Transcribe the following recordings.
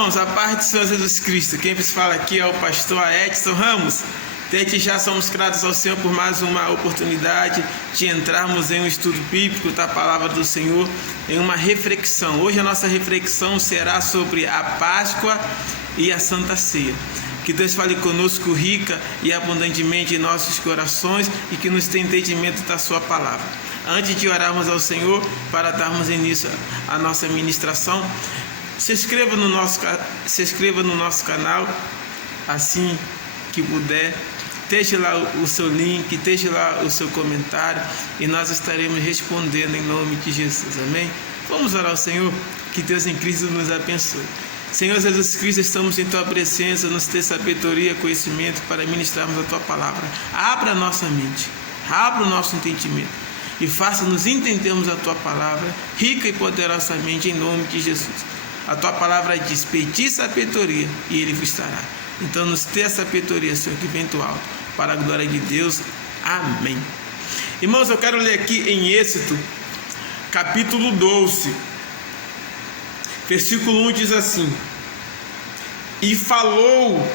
irmãos, a paz do Senhor Jesus Cristo. Quem vos fala aqui é o pastor Edson Ramos. Desde já somos gratos ao Senhor por mais uma oportunidade de entrarmos em um estudo bíblico da palavra do Senhor, em uma reflexão. Hoje a nossa reflexão será sobre a Páscoa e a Santa Ceia. Que Deus fale conosco rica e abundantemente em nossos corações e que nos dê entendimento da sua palavra. Antes de orarmos ao Senhor, para darmos início à nossa ministração, se inscreva no nosso canal, assim que puder. Deixe lá o seu link, deixe lá o seu comentário e nós estaremos respondendo em nome de Jesus, amém? Vamos orar ao Senhor, que Deus em Cristo nos abençoe. Senhor Jesus Cristo, estamos em Tua presença, nos dê sabedoria, conhecimento para ministrarmos a Tua palavra. Abra a nossa mente, abra o nosso entendimento e faça-nos entendermos a Tua palavra, rica e poderosamente, em nome de Jesus. A Tua palavra diz: pedi sabedoria e Ele vos dará. Então nos dê a sabedoria, Senhor, que vem do alto, para a glória de Deus. Amém. Irmãos, eu quero ler aqui em Êxodo, capítulo 12, versículo 1 diz assim: E falou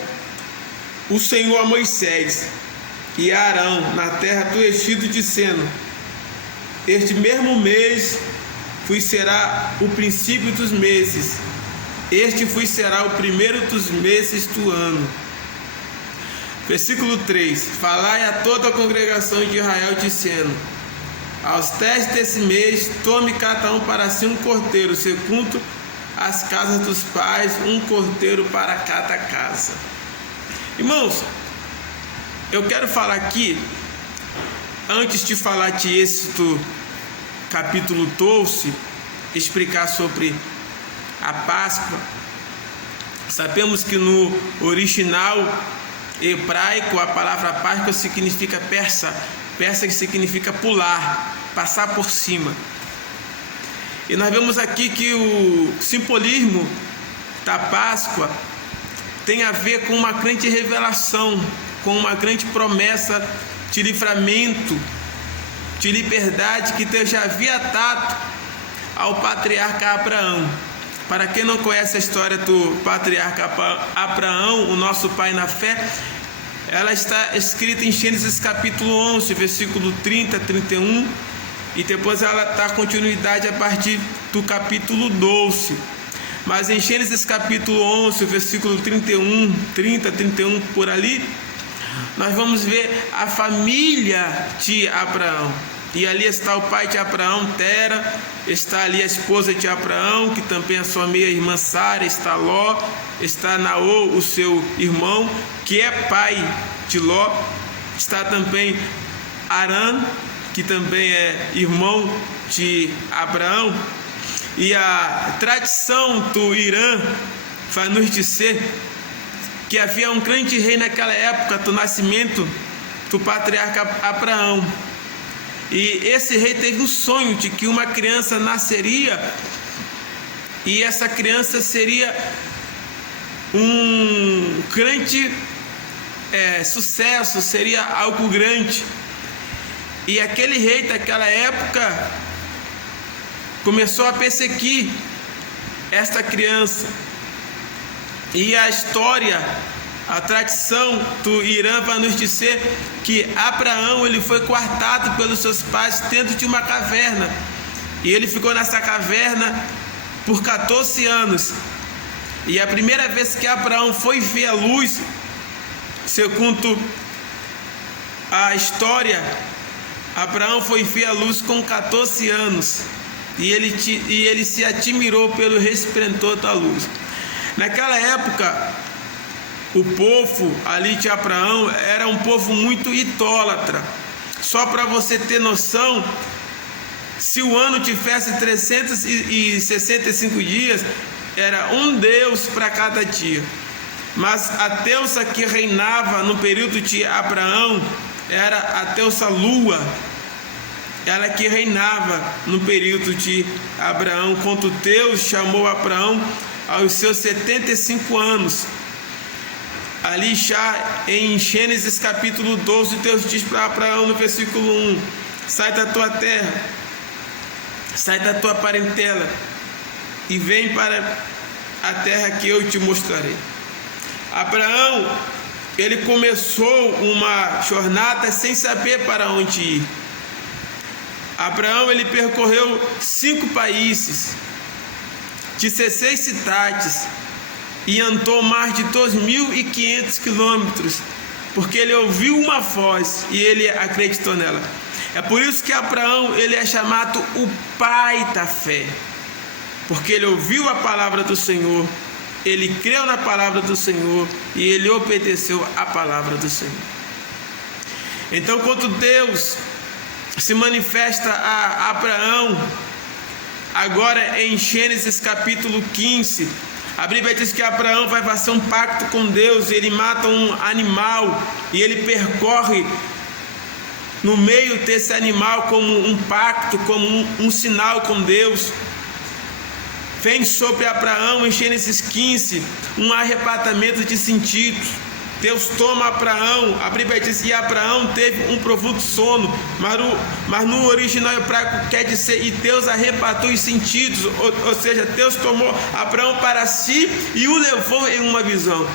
o Senhor a Moisés e a Arão na terra do Egito, dizendo: Este mesmo mês será o princípio dos meses, este será o primeiro dos meses do ano. Versículo 3: Falai a toda a congregação de Israel, dizendo: Aos 10 desse mês, tome cada um para si um cordeiro, segundo as casas dos pais, um cordeiro para cada casa. Irmãos, eu quero falar aqui, antes de falar de Êxodo capítulo 12, explicar sobre a Páscoa. Sabemos que no original hebraico a palavra Páscoa significa persa que significa pular, passar por cima. E nós vemos aqui que o simbolismo da Páscoa tem a ver com uma grande revelação, com uma grande promessa de livramento, de liberdade que Deus já havia dado ao patriarca Abraão. Para quem não conhece a história do patriarca Abraão, o nosso pai na fé, ela está escrita em Gênesis capítulo 11, versículo 30 a 31, e depois ela dá continuidade a partir do capítulo 12. Mas em Gênesis capítulo 11, versículo 30 a 31, por ali, nós vamos ver a família de Abraão. E ali está o pai de Abraão, Tera, está ali a esposa de Abraão, que também é sua meia-irmã Sara, está Ló, está Naô, o seu irmão, que é pai de Ló, está também Arã, que também é irmão de Abraão. E a tradição do Irã vai nos dizer que havia um grande rei naquela época do nascimento do patriarca Abraão. E esse rei teve um sonho de que uma criança nasceria e essa criança seria um grande sucesso, seria algo grande. E aquele rei daquela época começou a perseguir esta criança. E a história, a tradição do Irã vai nos dizer que Abraão ele foi coartado pelos seus pais dentro de uma caverna. E ele ficou nessa caverna por 14 anos. E a primeira vez que Abraão foi ver a luz, segundo a história, Abraão foi ver a luz com 14 anos. E ele se admirou pelo resplendor da luz. Naquela época, o povo ali de Abraão era um povo muito idólatra. Só para você ter noção, se o ano tivesse 365 dias, era um Deus para cada dia. Mas a deusa que reinava no período de Abraão era a deusa Lua. Ela que reinava no período de Abraão, quando Deus chamou Abraão aos seus 75 anos. Ali já em Gênesis capítulo 12, Deus diz para Abraão no versículo 1: sai da tua terra, sai da tua parentela e vem para a terra que eu te mostrarei. Abraão, ele começou uma jornada sem saber para onde ir. Abraão, ele percorreu 5 países, 16 cidades, e andou mais de 2.500 quilômetros, porque ele ouviu uma voz e ele acreditou nela. É por isso que Abraão, ele é chamado o pai da fé, porque ele ouviu a palavra do Senhor, ele creu na palavra do Senhor e ele obedeceu a palavra do Senhor. Então, quando Deus se manifesta a Abraão, agora em Gênesis capítulo 15, a Bíblia diz que Abraão vai fazer um pacto com Deus. Ele mata um animal e ele percorre no meio desse animal como um pacto, como um sinal com Deus. Vem sobre Abraão em Gênesis 15 um arrebatamento de sentidos. Deus toma Abraão, a Bíblia diz que Abraão teve um profundo sono, mas no original hebraico quer dizer, e Deus arrebatou os sentidos, ou seja, Deus tomou Abraão para si e o levou em uma visão.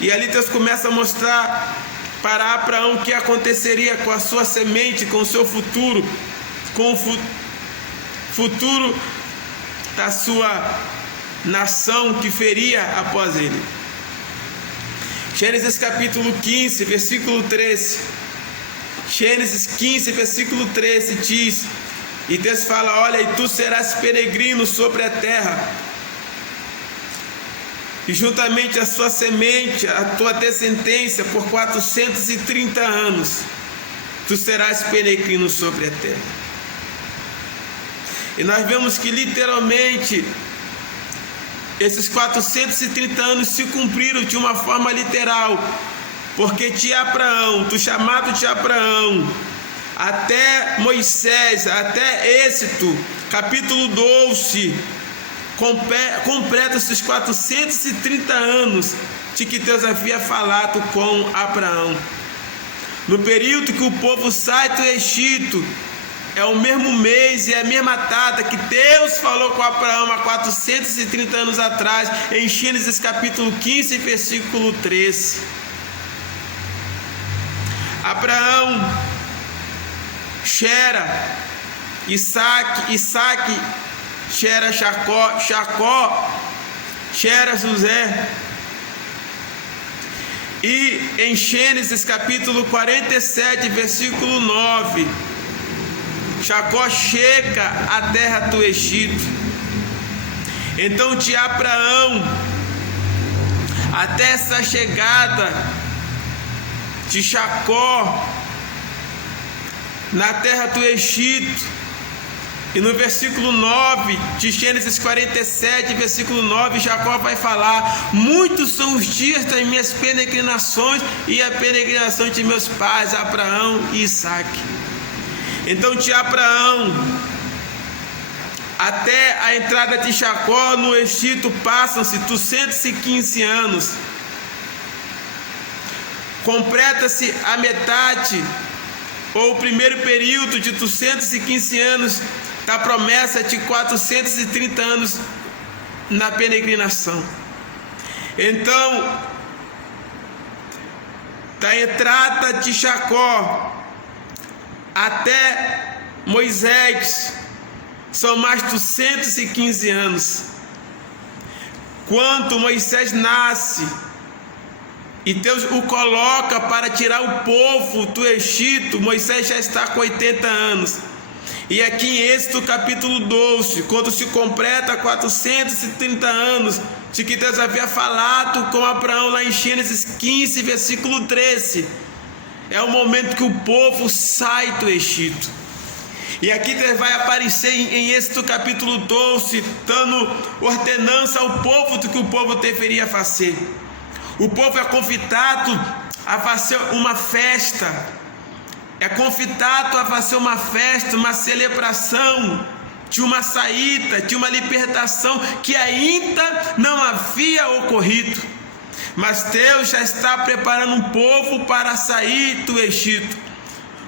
E ali Deus começa a mostrar para Abraão o que aconteceria com a sua semente, com o seu futuro, com o futuro da sua nação que viria após ele. Gênesis capítulo 15, versículo 13. Gênesis 15, versículo 13 diz, e Deus fala: olha, e tu serás peregrino sobre a terra, e juntamente a sua semente, a tua descendência, por 430 anos, tu serás peregrino sobre a terra. E nós vemos que literalmente esses 430 anos se cumpriram de uma forma literal, porque de Abraão, do chamado de Abraão, até Moisés, até Êxodo, capítulo 12, completa esses 430 anos de que Deus havia falado com Abraão. No período que o povo sai do Egito, é o mesmo mês e a mesma data que Deus falou com Abraão há 430 anos atrás, em Gênesis capítulo 15, versículo 13. Abraão gera Isaac gera Jacó gera José. E em Gênesis capítulo 47, versículo 9, Jacó chega à terra do Egito. Então de Abraão até essa chegada de Jacó na terra do Egito, e no versículo 9 de Gênesis 47, versículo 9, Jacó vai falar: muitos são os dias das minhas peregrinações e a peregrinação de meus pais Abraão e Isaac. Então de Abraão até a entrada de Jacó no Egito passam-se 215 anos. Completa-se a metade, ou o primeiro período de 215 anos da promessa de 430 anos na peregrinação. Então, da entrada de Jacó até Moisés são mais 215 anos. Quando Moisés nasce e Deus o coloca para tirar o povo do Egito, Moisés já está com 80 anos. E aqui em Êxodo capítulo 12, quando se completa 430 anos de que Deus havia falado com Abraão lá em Gênesis 15, versículo 13, é o momento que o povo sai do Egito. E aqui Deus vai aparecer em Êxodo capítulo 12, dando ordenança ao povo do que o povo deveria fazer. O povo é convidado a fazer uma festa, é convidado a fazer uma festa, uma celebração de uma saída, de uma libertação que ainda não havia ocorrido. Mas Deus já está preparando um povo para sair do Egito.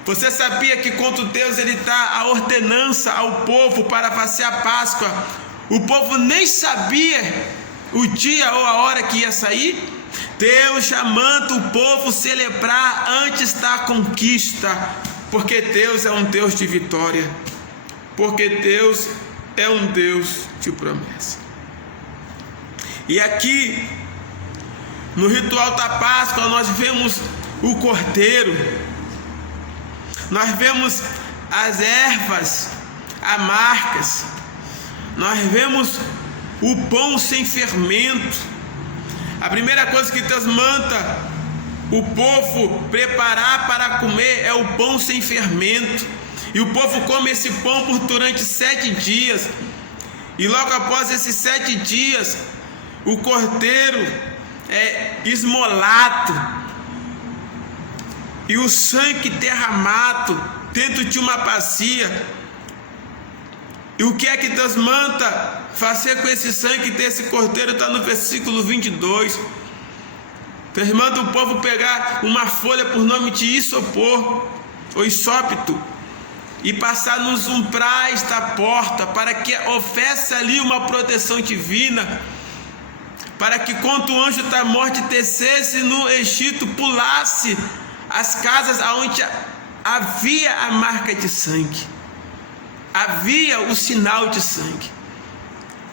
Você sabia que quando Deus ele dá a ordenança ao povo para fazer a Páscoa, o povo nem sabia o dia ou a hora que ia sair? Deus já manda o povo celebrar antes da conquista, porque Deus é um Deus de vitória, porque Deus é um Deus de promessa. E aqui no ritual da Páscoa nós vemos o cordeiro, nós vemos as ervas amargas, nós vemos o pão sem fermento. A primeira coisa que Deus manda o povo preparar para comer é o pão sem fermento. E o povo come esse pão durante 7 dias. E logo após esses 7 dias, o cordeiro é esmolado e o sangue derramado dentro de uma bacia. E o que é que Deus manda fazer com esse sangue desse cordeiro? Está no versículo 22. Deus manda o povo pegar uma folha por nome de isopor, ou isópito, e passar nos umbrais da porta, para que houvesse ali uma proteção divina, para que quando o anjo da morte descesse no Egito, pulasse as casas onde havia a marca de sangue, havia o sinal de sangue.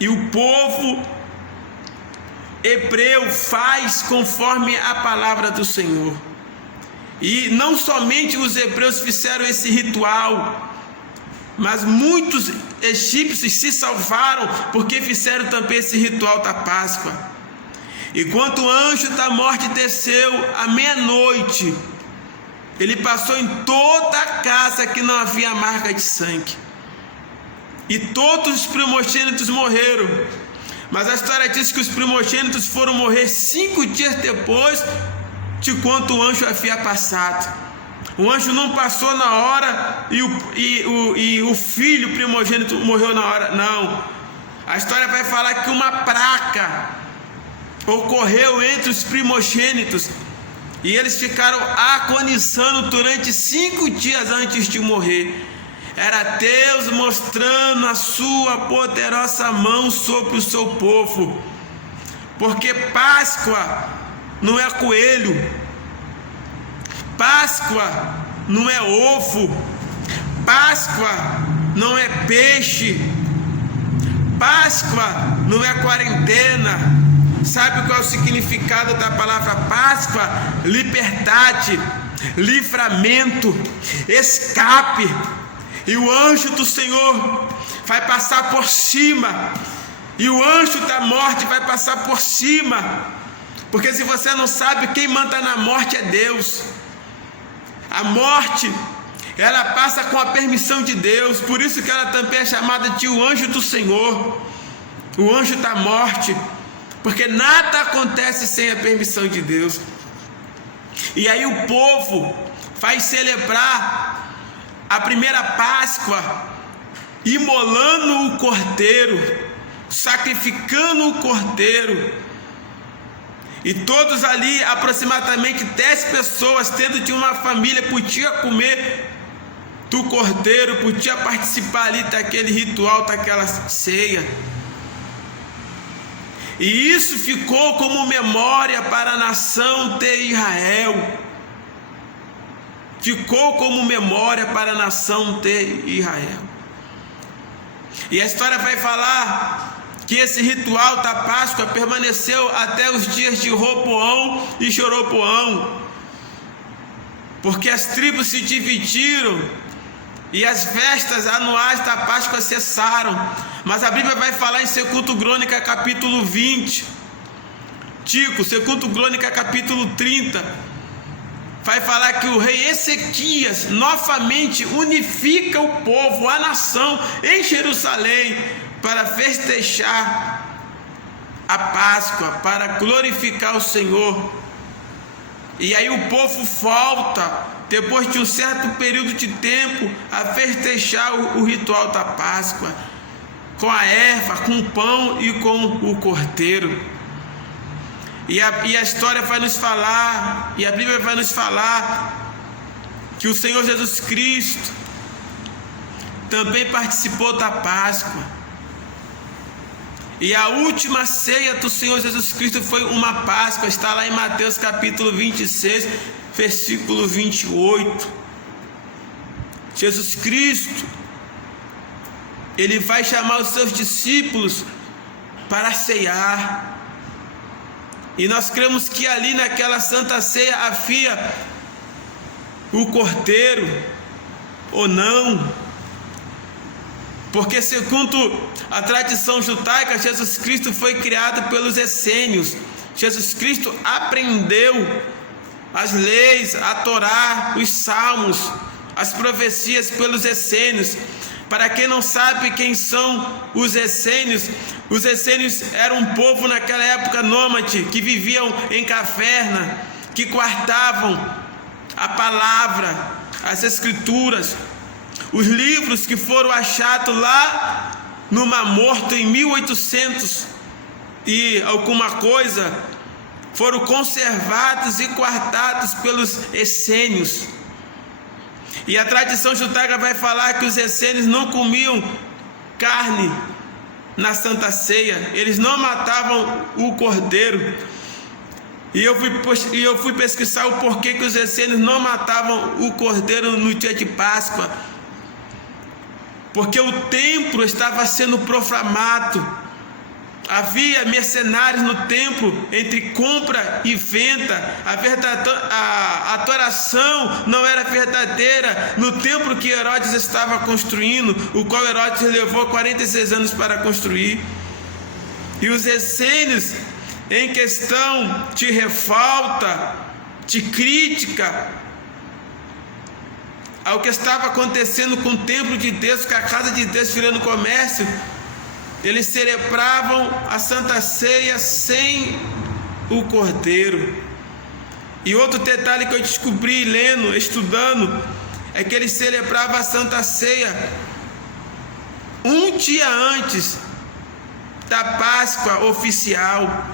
E o povo hebreu faz conforme a palavra do Senhor. E não somente os hebreus fizeram esse ritual, mas muitos egípcios se salvaram porque fizeram também esse ritual da Páscoa. E quando o anjo da morte desceu à meia-noite, ele passou em toda a casa que não havia marca de sangue, e todos os primogênitos morreram. Mas a história diz que os primogênitos foram morrer 5 dias depois de quando o anjo havia passado. O anjo não passou na hora e o filho primogênito morreu na hora, não. A história vai falar que uma praga ocorreu entre os primogênitos e eles ficaram agonizando durante 5 dias antes de morrer. Era Deus mostrando a sua poderosa mão sobre o seu povo, porque Páscoa não é coelho, Páscoa não é ovo, Páscoa não é peixe, Páscoa não é quarentena. Sabe qual é o significado da palavra Páscoa? Liberdade, livramento, escape. E o anjo do Senhor vai passar por cima, e o anjo da morte vai passar por cima, porque se você não sabe, quem manda na morte é Deus. A morte, ela passa com a permissão de Deus, por isso que ela também é chamada de o anjo do Senhor, o anjo da morte, porque nada acontece sem a permissão de Deus. E aí o povo vai celebrar a primeira Páscoa, imolando o cordeiro, sacrificando o cordeiro. E todos ali, aproximadamente 10 pessoas dentro de uma família, podia comer do cordeiro, podia participar ali daquele ritual, daquela ceia. E isso ficou como memória para a nação de Israel. Ficou como memória para a nação de Israel. E a história vai falar que esse ritual da Páscoa permaneceu até os dias de Roboão e Jeroboão, porque as tribos se dividiram e as festas anuais da Páscoa cessaram. Mas a Bíblia vai falar em 2 Crônica capítulo 20, 2 Crônica capítulo 30, vai falar que o rei Ezequias novamente unifica o povo, a nação em Jerusalém, para festejar a Páscoa, para glorificar o Senhor. E aí o povo volta, depois de um certo período de tempo, a festejar o ritual da Páscoa, com a erva, com o pão e com o cordeiro. E a história vai nos falar, e a Bíblia vai nos falar, que o Senhor Jesus Cristo também participou da Páscoa. E a última ceia do Senhor Jesus Cristo foi uma Páscoa, está lá em Mateus capítulo 26, versículo 28. Jesus Cristo, Ele vai chamar os seus discípulos para ceiar. E nós cremos que ali naquela Santa Ceia havia o cordeiro, ou não, porque segundo a tradição judaica, Jesus Cristo foi criado pelos essênios. Jesus Cristo aprendeu as leis, a Torá, os salmos, as profecias pelos essênios. Para quem não sabe quem são os essênios eram um povo naquela época nômade, que viviam em caverna, que guardavam a palavra, as escrituras, os livros que foram achados lá no Mar Morto em 1800 e alguma coisa, foram conservados e guardados pelos essênios. E a tradição judaica vai falar que os essênios não comiam carne na Santa Ceia, eles não matavam o cordeiro. E eu fui pesquisar o porquê que os essênios não matavam o cordeiro no dia de Páscoa. Porque o templo estava sendo profanado. Havia mercenários no templo, entre compra e venda. A adoração não era verdadeira no templo que Herodes estava construindo, o qual Herodes levou 46 anos para construir. E os essênios, em questão de revolta, de crítica ao que estava acontecendo com o templo de Deus, com a casa de Deus virando comércio, eles celebravam a Santa Ceia sem o cordeiro. E outro detalhe que eu descobri lendo, estudando, é que eles celebravam a Santa Ceia um dia antes da Páscoa oficial.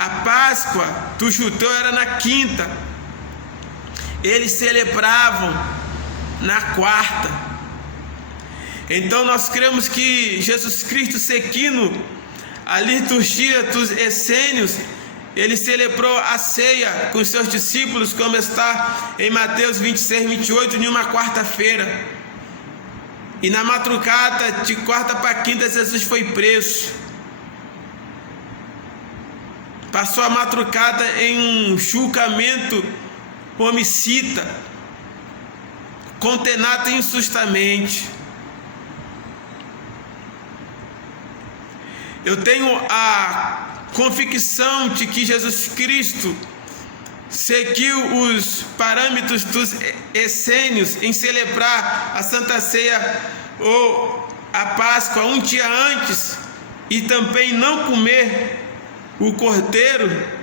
A Páscoa do judeu era na quinta, eles celebravam na quarta. Então nós cremos que Jesus Cristo, seguindo a liturgia dos essênios, ele celebrou a ceia com seus discípulos, como está em Mateus 26, 28, em uma quarta-feira. E na madrugada de quarta para quinta, Jesus foi preso. Passou a madrugada em um julgamento homicida, condenado injustamente. Eu tenho a convicção de que Jesus Cristo seguiu os parâmetros dos essênios em celebrar a Santa Ceia ou a Páscoa um dia antes, e também não comer o cordeiro,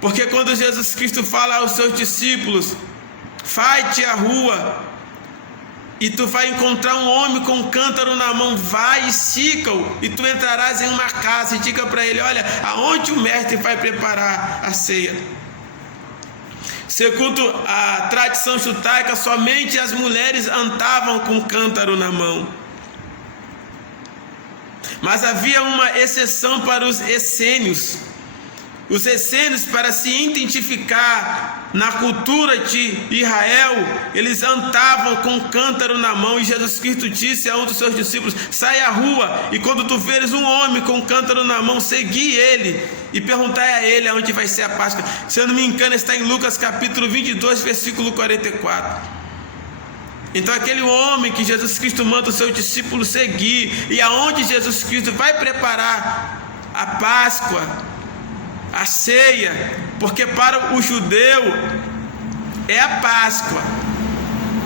porque quando Jesus Cristo fala aos seus discípulos: vai-te à rua e tu vai encontrar um homem com um cântaro na mão, vai e siga-o, e tu entrarás em uma casa e diga para ele: olha, aonde o mestre vai preparar a ceia. Segundo a tradição judaica, somente as mulheres andavam com cântaro na mão. Mas havia uma exceção para os essênios. Os essênios, para se identificar na cultura de Israel, eles andavam com um cântaro na mão. E Jesus Cristo disse a um dos seus discípulos: sai à rua, e quando tu veres um homem com um cântaro na mão, segui ele e perguntai a ele aonde vai ser a Páscoa. Se eu não me engano, está em Lucas capítulo 22, versículo 44. Então aquele homem que Jesus Cristo manda o seu discípulo seguir, e aonde Jesus Cristo vai preparar a Páscoa, a ceia, porque para o judeu é a Páscoa,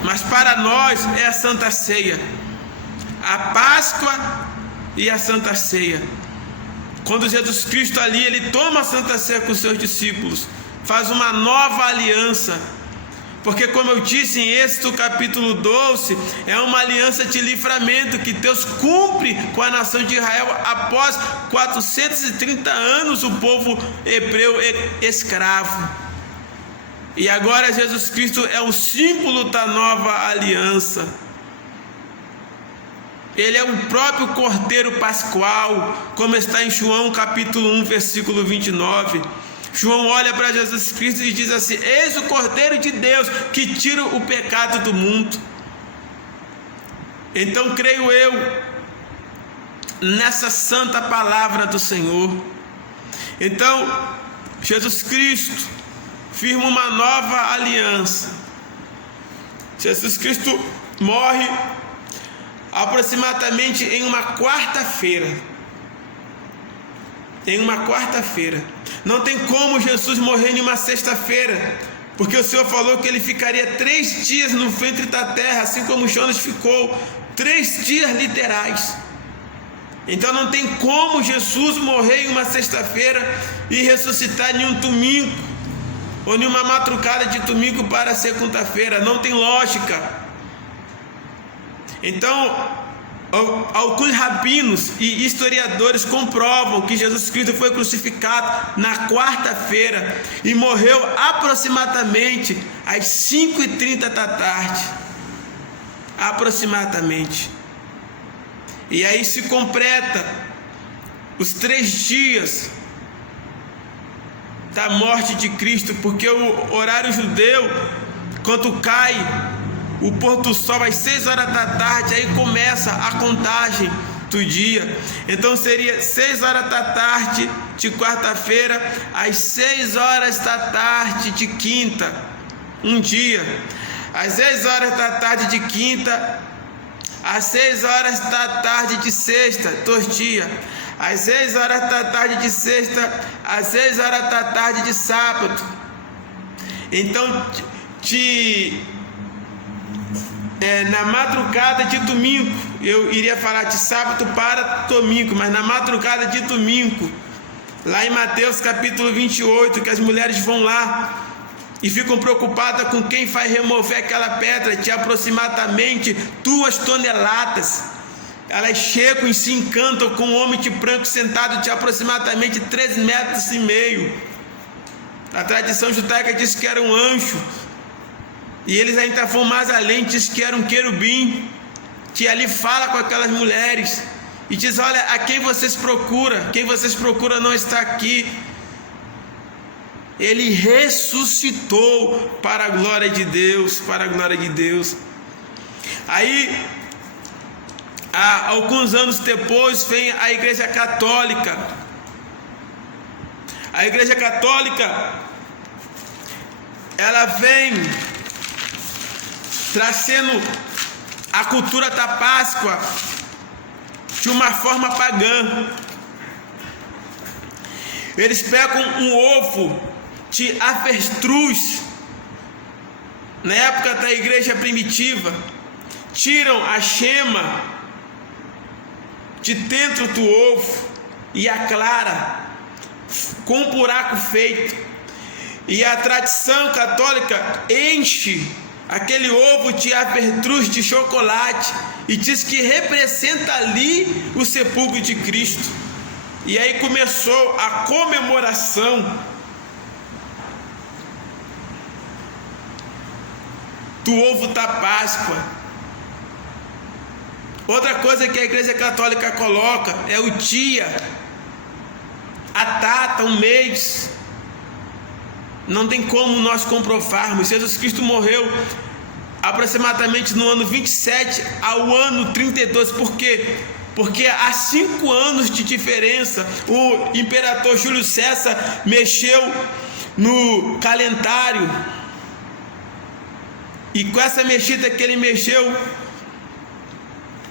mas para nós é a Santa Ceia. A Páscoa e a Santa Ceia. Quando Jesus Cristo ali, ele toma a Santa Ceia com os seus discípulos, faz uma nova aliança. Porque, como eu disse em Êxodo capítulo 12, é uma aliança de livramento que Deus cumpre com a nação de Israel após 430 anos o povo hebreu escravo. E agora Jesus Cristo é o símbolo da nova aliança. Ele é o próprio Cordeiro Pascual, como está em João capítulo 1, versículo 29. João olha para Jesus Cristo e diz assim: eis o Cordeiro de Deus que tira o pecado do mundo. Então creio eu nessa santa palavra do Senhor. Então Jesus Cristo firma uma nova aliança. Jesus Cristo morre aproximadamente em uma quarta-feira. Não tem como Jesus morrer em uma sexta-feira, porque o Senhor falou que ele ficaria 3 dias no ventre da terra, assim como Jonas ficou 3 dias literais. Então não tem como Jesus morrer em uma sexta-feira e ressuscitar em um domingo, ou em uma madrugada de domingo para segunda-feira. Não tem lógica. Então, alguns rabinos e historiadores comprovam que Jesus Cristo foi crucificado na quarta-feira e morreu aproximadamente às 5h30 da tarde. Aproximadamente. E aí se completa os 3 dias da morte de Cristo, porque o horário judeu, quando cai o pôr do sol às 6 horas da tarde, aí começa a contagem do dia. Então seria 6 horas da tarde de quarta-feira às 6 horas da tarde de quinta, um dia. Às 6 horas da tarde de quinta, às 6 horas da tarde de sexta, 2 dias. Às 6 horas da tarde de sexta, às 6 horas da tarde de sábado. Então, na madrugada de domingo, eu iria falar de sábado para domingo, mas na madrugada de domingo, lá em Mateus capítulo 28, que as mulheres vão lá e ficam preocupadas com quem vai remover aquela pedra de aproximadamente 2 toneladas. Elas chegam e se encantam com um homem de branco sentado de aproximadamente 3,5 metros. A tradição judaica diz que era um anjo. E eles ainda vão mais além, diz que era um querubim, que ali fala com aquelas mulheres e diz: olha, a quem vocês procuram? Quem vocês procuram não está aqui. Ele ressuscitou para a glória de Deus, para a glória de Deus. Aí, alguns anos depois, vem a Igreja Católica. A Igreja Católica, ela vem trazendo a cultura da Páscoa de uma forma pagã. Eles pegam um ovo de avestruz, na época da igreja primitiva, tiram a chema de dentro do ovo e a clara com um buraco feito, e a tradição católica enche aquele ovo de avestruz de chocolate e diz que representa ali o sepulcro de Cristo. E aí começou a comemoração do ovo da Páscoa. Outra coisa que a Igreja Católica coloca é o dia, a data, o mês. Não tem como nós comprovarmos. Jesus Cristo morreu aproximadamente no ano 27 ao ano 32. Por quê? Porque há 5 anos de diferença. O imperador Júlio César mexeu no calendário, e com essa mexida que ele mexeu,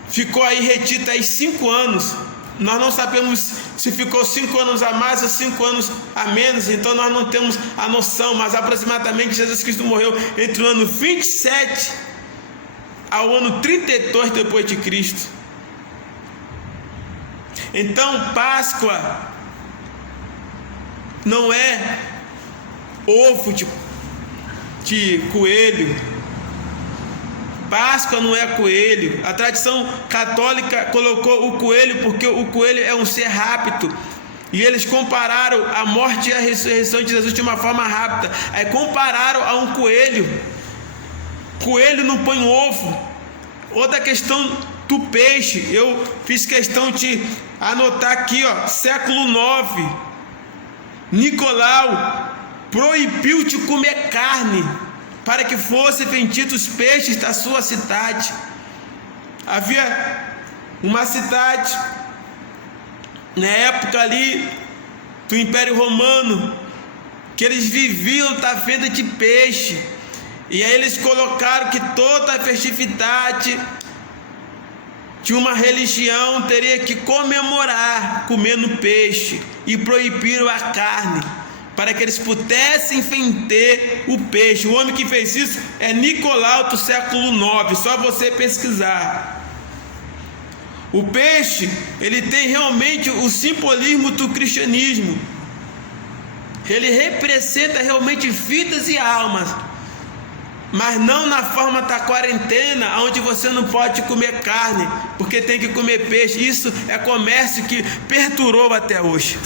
ficou aí retida aí 5 anos. Nós não sabemos se ficou 5 anos a mais ou 5 anos a menos, então nós não temos a noção, mas aproximadamente Jesus Cristo morreu entre o ano 27 ao ano 32 depois de Cristo. Então Páscoa não é ovo de coelho. Páscoa não é coelho. A tradição católica colocou o coelho porque o coelho é um ser rápido, e eles compararam a morte e a ressurreição de Jesus de uma forma rápida. Aí compararam a um coelho. Coelho não põe ovo. Outra questão do peixe. Eu fiz questão de anotar aqui, século 9, Nicolau proibiu de comer carne para que fossem vendidos os peixes da sua cidade. Havia uma cidade na época ali do Império Romano que eles viviam da venda de peixe, e aí eles colocaram que toda a festividade de uma religião teria que comemorar comendo peixe, e proibiram a carne para que eles pudessem vender o peixe. O homem que fez isso é Nicolau do século 9, só você pesquisar. O peixe, ele tem realmente o simbolismo do cristianismo. Ele representa realmente vidas e almas, mas não na forma da quarentena, onde você não pode comer carne, porque tem que comer peixe. Isso é comércio que perdurou até hoje.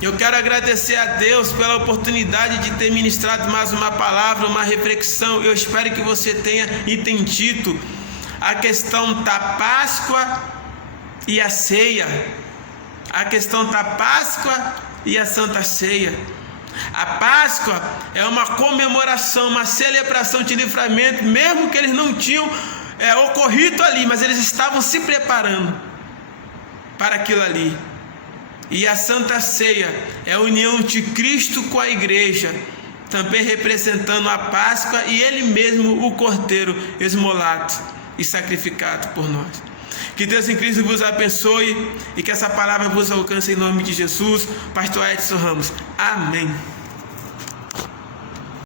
Eu quero agradecer a Deus pela oportunidade de ter ministrado mais uma palavra, uma reflexão. Eu espero que você tenha entendido a questão da Páscoa e a ceia. A questão da Páscoa e a Santa Ceia. A Páscoa é uma comemoração, uma celebração de livramento, mesmo que eles não tinham ocorrido ali, mas eles estavam se preparando para aquilo ali. E a Santa Ceia é a união de Cristo com a igreja, também representando a Páscoa e Ele mesmo, o Cordeiro esmolado e sacrificado por nós. Que Deus em Cristo vos abençoe e que essa palavra vos alcance em nome de Jesus. Pastor Edson Ramos. Amém.